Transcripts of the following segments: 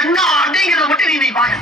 என்ன அப்படிங்கிறத மட்டும் நீ பாரு.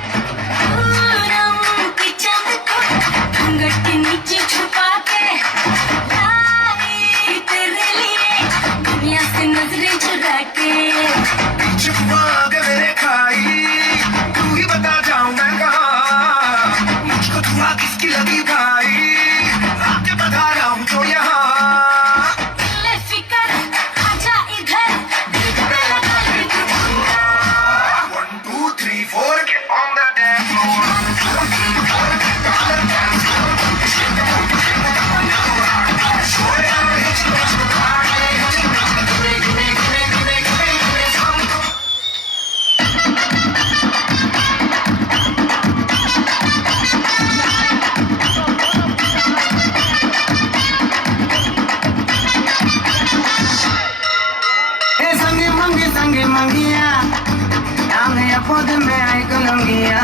எப்போதுமே ஐக்கலங்கியா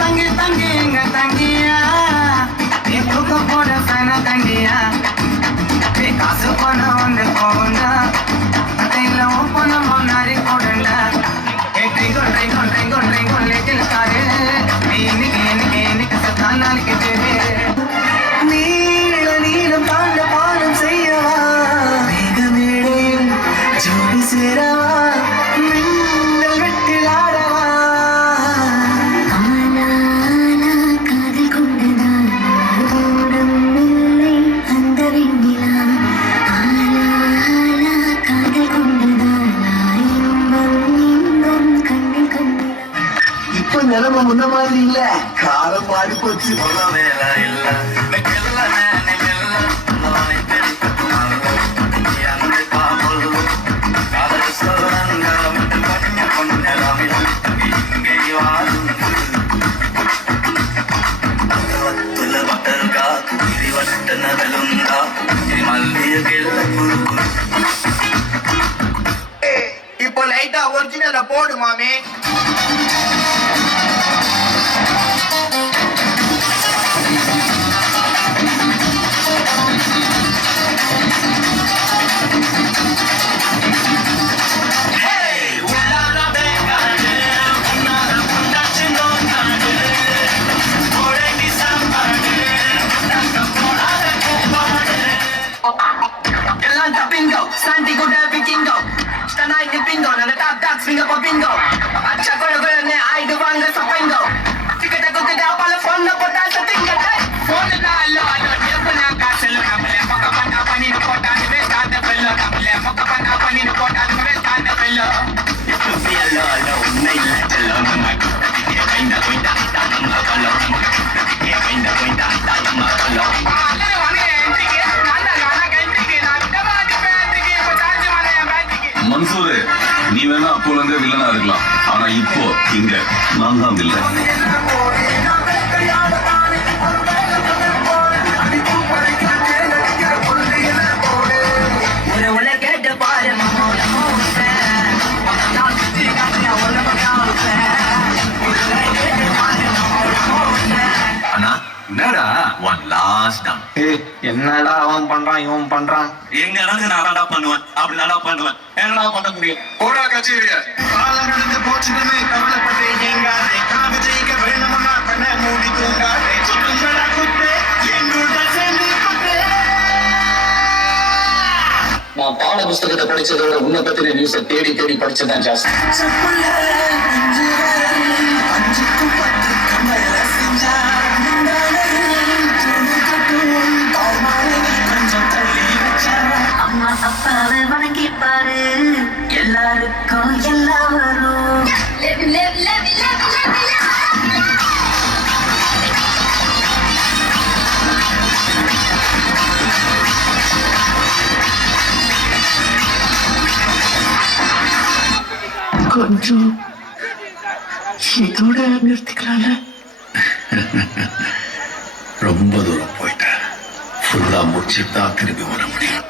தங்கி தங்கி எங்க தங்கியா நீ தூக்க போட ஃபேன தங்கியா நீ காசு பண்ண வந்து போகுண்டா அதையில ஓப்பன முன்னாடி போடுண்டா ட்ரிங்கோ ட்ரிங்கோ ட்ரிங்கோ ட்ரிங்கோ லிட்டில் காரு நீ இன்னைக்கு சத்தா நாளைக்கு தேவை நீள நீளம் தாண்ட பாடம் செய்யவா மேகமேடையில் ஜோடி சேரவா நிலைமை முன்ன மாதிரி இல்ல காலம் மாறி போச்சு இப்போ லைட்டா ஒரிஜினல போடு மாமே. Bingo, Santiago del Vikingo. Tonight the bingo, na top dogs bingo pa bingo. At siya ko na ay duwanga sa bingo. Sige na ko tiga pala phone na po sa tinga. Phone na alo, niya po na kasalo na mali. Makapanapan ni po ta ni best at the fellow na mali. Makapanapan ni po ta ni best at the fellow. Si alo, nay la chalo na mag. Kaya kinda kinda tanong na kalo. Kaya kinda kinda tanong na kalo. மன்சூரு, நீ வேணா அப்போல இருந்தே வில்லனா இருக்கலாம். ஆனா இப்போ இங்க நான் தான் வில்லன். என்னடா ஒன் லாஸ்ட் டம். என்னடா அவன் பண்றான் இவன் பண்றான். எங்க நான்டா பண்ணுவேன் அப்படி நான்டா பண்ணுவேன். என்னடா பண்ண முடியும்? போடா கச்சேரியா. காலம் நடந்து போச்சுன்னு கவலைப்பட்டு எங்காதே காக ஜெயிக்க வேணும்னா பண்ண மூடி தூங்காதே சுற்றுங்களா குத்து எங்களோட சேர்ந்து குத்து. நான் பாட புஸ்தகத்தை படிச்சதோட உன்னை பத்தின நியூஸை தேடி தேடி படிச்சதான் ஜாஸ்தி. அப்பாவை வணங்கிப்பாரு எல்லாருக்கும் எல்லாம் வரும். கொஞ்சம் இதோட நிறுத்திக்கலாம்ல. ரொம்ப தூரம் போயிட்டேன். ஃபுல்லா முடிச்சுட்டு தான் திரும்பி வர முடியும்.